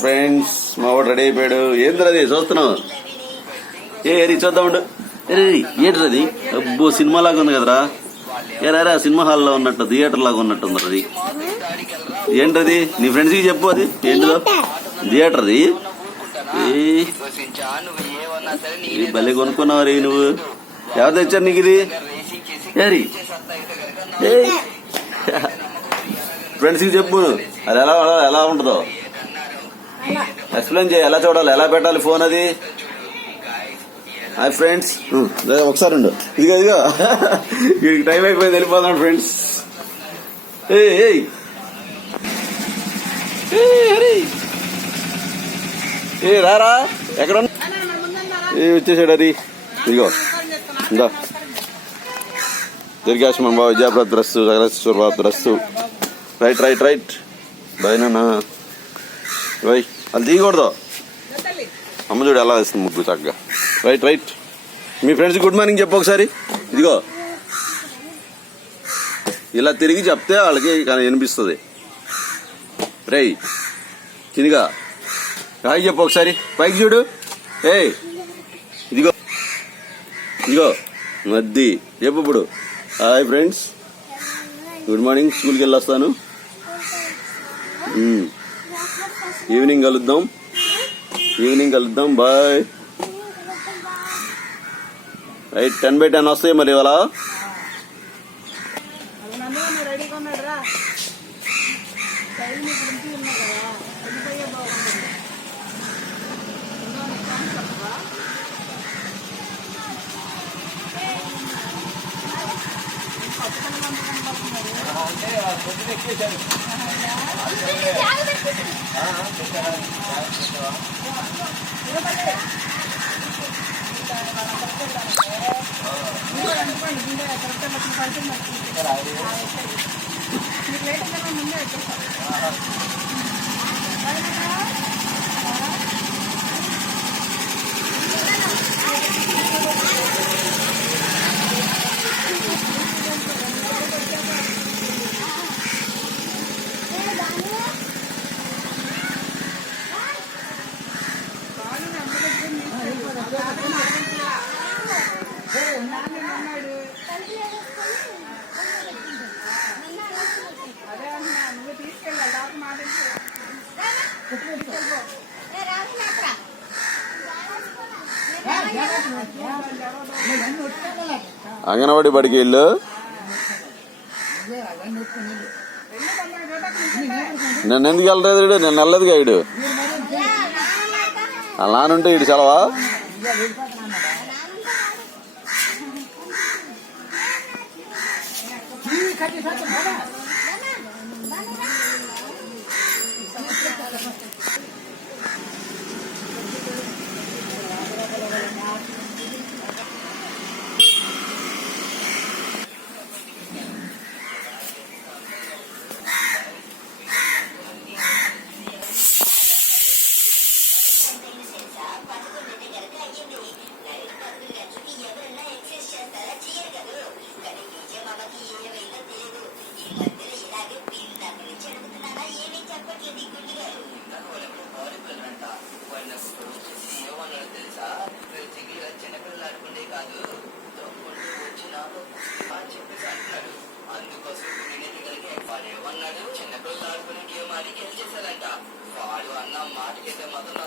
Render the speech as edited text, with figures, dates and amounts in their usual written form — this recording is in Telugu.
ఫ్రెండ్స్ మా వాడు రెడీ అయిపోయాడు. ఏంద్రది చూస్తున్నావు? ఏరి చూద్దాం. ఏంటది? అబ్బో సినిమా లాగా ఉంది కదరా. ఏరా సినిమా హాల్లో ఉన్నట్టు థియేటర్ లాగా ఉన్నట్టుంది అది. ఏంటది? నీ ఫ్రెండ్స్ కి చెప్పు. అది ఏంటిదో? థియేటర్ అది. భలే కొనుక్కున్నావు రీ నువ్వు. ఎవరు తెచ్చారు నీకు ఇది? ఏరి ఫ్రెండ్స్ కి చెప్పు అది ఎలా ఉంటుందో ఎక్స్ప్లెయిన్ చేయి. ఎలా చూడాలి, ఎలా పెట్టాలి ఫోన్ అది. హాయ్ ఫ్రెండ్స్, ఒకసారి ఉండు. ఇదిగో టైం అయిపోయింది, వెళ్ళిపోతాను ఫ్రెండ్స్. రారా ఎక్కడ వచ్చేసాడు అది. ఇదిగో ఇందా దీర్ఘాశ్మం బాబు విద్యాప్రద్రస్తు సకలేశ్వర బాబు ద్రస్తు. రైట్ బయనా వై అది దిగకూడదు. అమ్మ చూడు ఎలా వేస్తుంది ముగ్గు చక్కగా. రైట్ మీ ఫ్రెండ్స్ గుడ్ మార్నింగ్ చెప్పు ఒకసారి. ఇదిగో ఇలా తిరిగి చెప్తే వాళ్ళకి వినిపిస్తుంది. రేయ్ చినిగా హాయ్ చెప్పు ఒకసారి. పైకి చూడు. ఇదిగో మద్ది చెప్పు ఇప్పుడు. Hi friends, good morning. స్కూల్కి వెళ్ళొస్తాను. ఈవినింగ్ కలుద్దాం. బాయ్. రైట్ 10/10 వస్తాయి మరి ఇవాళ. అంగన్వాడి బడికి వెళ్ళు. నన్ను ఎందుకు వెళ్ళలేదు? నేను వెళ్ళదుగా. ఇడు అలా ఉంటే ఇడు సెలవా? చిన్నపిల్లలు ఆడుకునే గేమ్ ఆడి గెలిచేశారంట. వాడు అన్న మాటకైతే మాత్రం